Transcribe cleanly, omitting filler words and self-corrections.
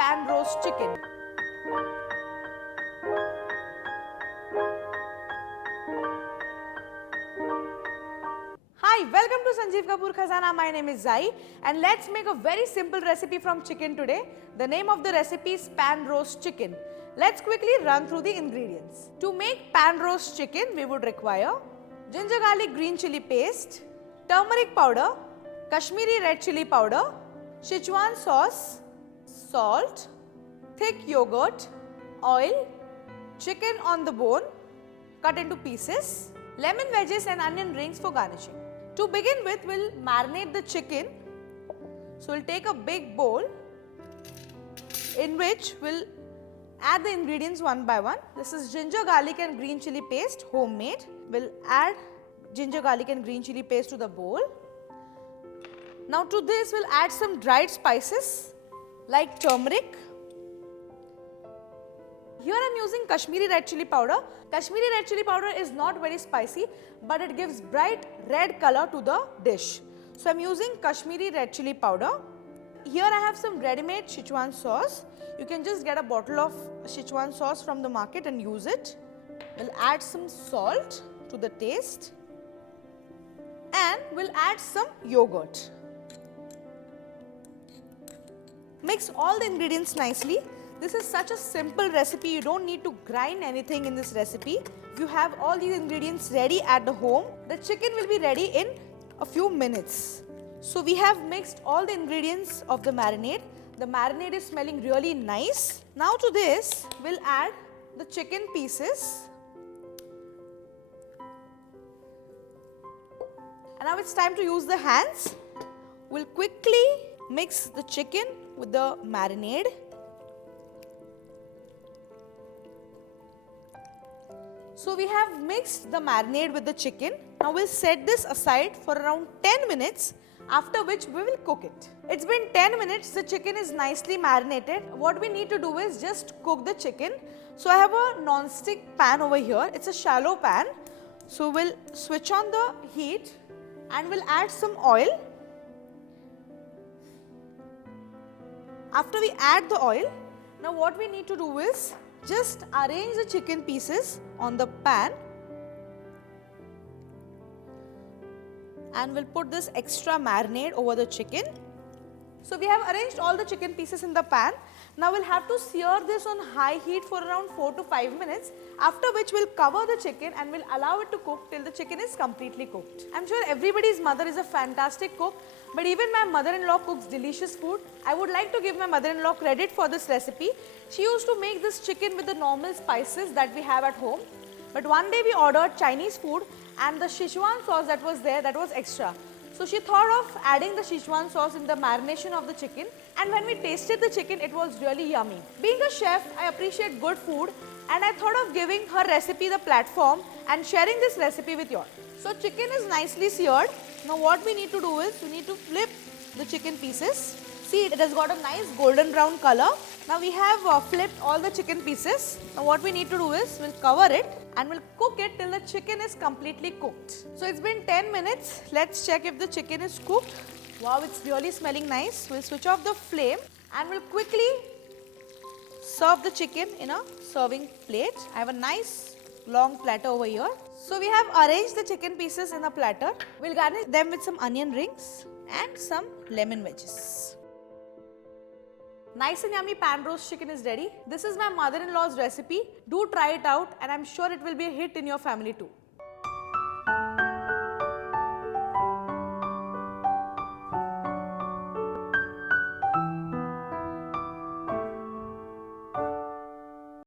pan roast chicken. Hi, welcome to Sanjeev Kapoor Khazana. My name is Zai and let's make a very simple recipe from chicken today. The name of the recipe is pan roast chicken. Let's quickly run through the ingredients. To make pan roast chicken, we would require ginger garlic green chili paste, turmeric powder, Kashmiri red chili powder, Szechuan sauce, salt, thick yogurt, oil, chicken on the bone, cut into pieces, lemon wedges and onion rings for garnishing. To begin with, we'll marinate the chicken. So we'll take a big bowl in which we'll add the ingredients one by one. This is ginger garlic and green chili paste, homemade. We'll add ginger garlic and green chili paste to the bowl. Now to this we'll add some dried spices like turmeric. Here I am using Kashmiri red chili powder. Kashmiri red chili powder is not very spicy, but it gives bright red color to the dish. So I am using Kashmiri red chili powder. Here I have some ready-made Szechuan sauce. You can just get a bottle of Szechuan sauce from the market and use it. We'll add some salt to the taste and we'll add some yogurt. Mix all the ingredients nicely. This is such a simple recipe, you don't need to grind anything in this recipe. If you have all these ingredients ready at the home, the chicken will be ready in a few minutes. So we have mixed all the ingredients of the marinade. The marinade is smelling really nice. Now to this, we'll add the chicken pieces. And now it's time to use the hands. We'll quickly mix the chicken with the marinade. So we have mixed the marinade with the chicken. Now we'll set this aside for around 10 minutes, after which we will cook it. It's been 10 minutes, the chicken is nicely marinated. What we need to do is just cook the chicken. So I have a non-stick pan over here. It's a shallow pan. So we'll switch on the heat and we'll add some oil. After we add the oil, now what we need to do is just arrange the chicken pieces on the pan and we'll put this extra marinade over the chicken. So we have arranged all the chicken pieces in the pan. Now we'll have to sear this on high heat for around 4 to 5 minutes, after which we'll cover the chicken and we'll allow it to cook till the chicken is completely cooked. I'm sure everybody's mother is a fantastic cook, but even my mother-in-law cooks delicious food. I would like to give my mother-in-law credit for this recipe. She used to make this chicken with the normal spices that we have at home. But one day we ordered Chinese food and the Szechuan sauce that was there, that was extra. So she thought of adding the Szechuan sauce in the marination of the chicken, and when we tasted the chicken, it was really yummy. Being a chef, I appreciate good food and I thought of giving her recipe the platform and sharing this recipe with you all. So chicken is nicely seared. Now what we need to do is, we need to flip the chicken pieces. See, it has got a nice golden brown color. Now we have flipped all the chicken pieces. Now what we need to do is, we'll cover it and we'll cook it till the chicken is completely cooked. So it's been 10 minutes. Let's check if the chicken is cooked. Wow, it's really smelling nice. We'll switch off the flame and we'll quickly serve the chicken in a serving plate. I have a nice long platter over here. So we have arranged the chicken pieces in a platter. We'll garnish them with some onion rings and some lemon wedges. Nice and yummy pan roast chicken is ready. This is my mother-in-law's recipe. Do try it out and I'm sure it will be a hit in your family too.